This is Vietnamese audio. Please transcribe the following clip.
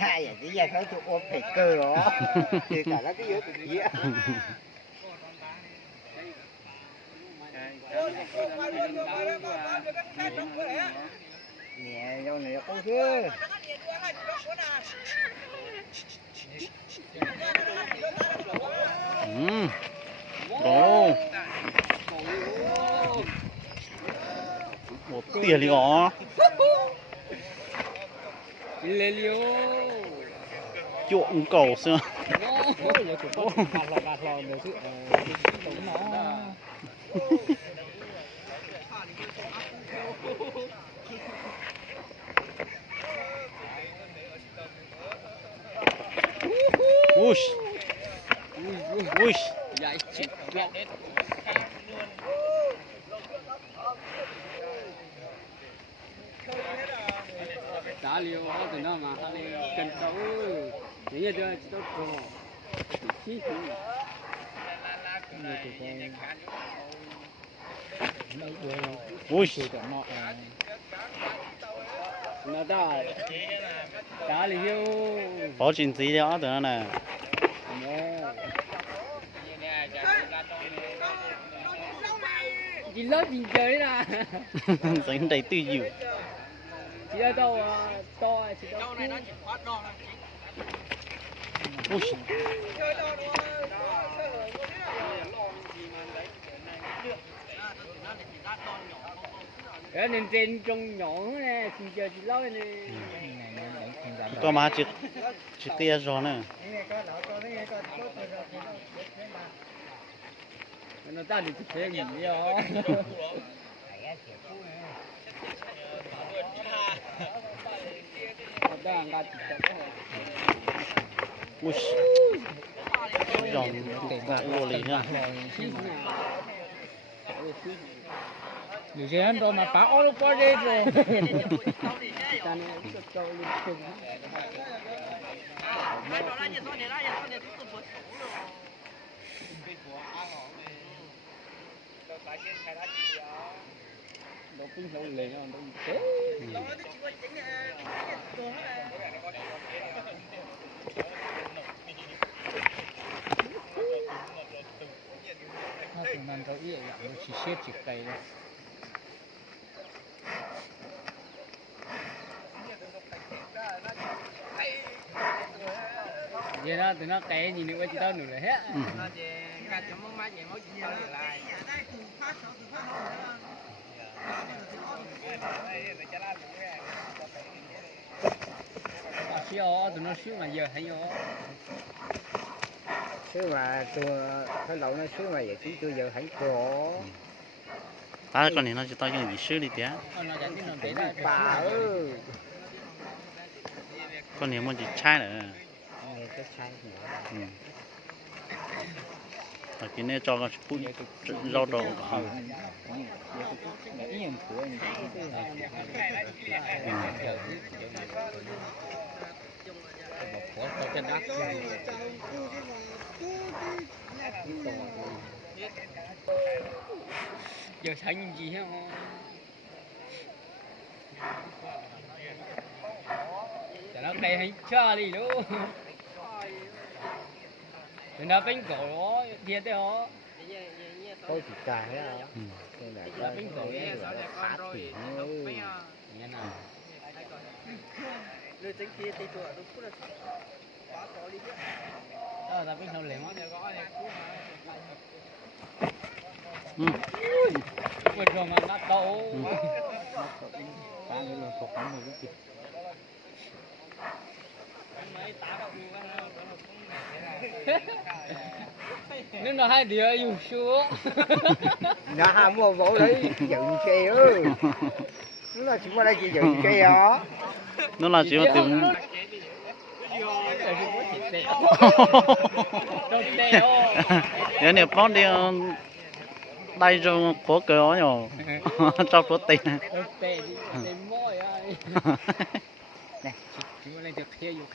hai à cái giờ phải chụp ôm phải cơ đó thì cả nó cái yếu tự nhiên nè dâu này có chứ Ồ. Một tia li ó. Chuộng cầu xưa. Ush. Ush. đá liều ở từ nó mà cần cấu những cái đó chỉ tốt rồi chi phí Ush. nó đá liều Có chuyện gì đó từ nó nè. chỉ lớp gì chơi là Dính đầy tư dịu. chỉ là đâu to chỉ đâu này nó chỉ có đo Ush. cái nên trên trong nhỏ nè chỉ chờ chỉ lâu này Có má chỉ tia rồi nè. nó ta được thế gì đó Ush. Dòng ngạc lô lì nha. nhiều khi anh tôi mà phá ô lúc qua đi rồi đâu cũng lâu liền đâu thế tụi mình có ý là chỉ xếp chỉ cây thôi vậy đó tụi nó cây gì nữa chỉ tao nữa là hết xíu tụi nó xíu mà giờ thấy vô xíu mà tôi phải lậu nó xíu mà giờ chứ tôi giờ thấy có Ta con này nó chỉ tao dùng gì sữa đi tía. bà ơi Con này muốn chỉ chai nữa. cái chai nữa Ở cái này cho con phun rau đồ. giờ thấy những gì không nó đây hay chơi đi luôn tụi nó bánh cổ đó thiệt đấy hả tôi chỉ cài đó là bánh cổ đấy phá thủy nghe nào lưỡi trứng kia tây chùa tôi cũng là là bánh cổ liền quên rồi mà nó to nếu nó hai đứa dùng xuống nó mua vỗ đấy dựng xe ơi nó chỉ qua đây chỉ dựng xe đó Nó là chỉ có tiếng. Nếu này phong đi đây trong phố cửa đó nhở. Trong phố tiền. này chúng ta lên được khe dùng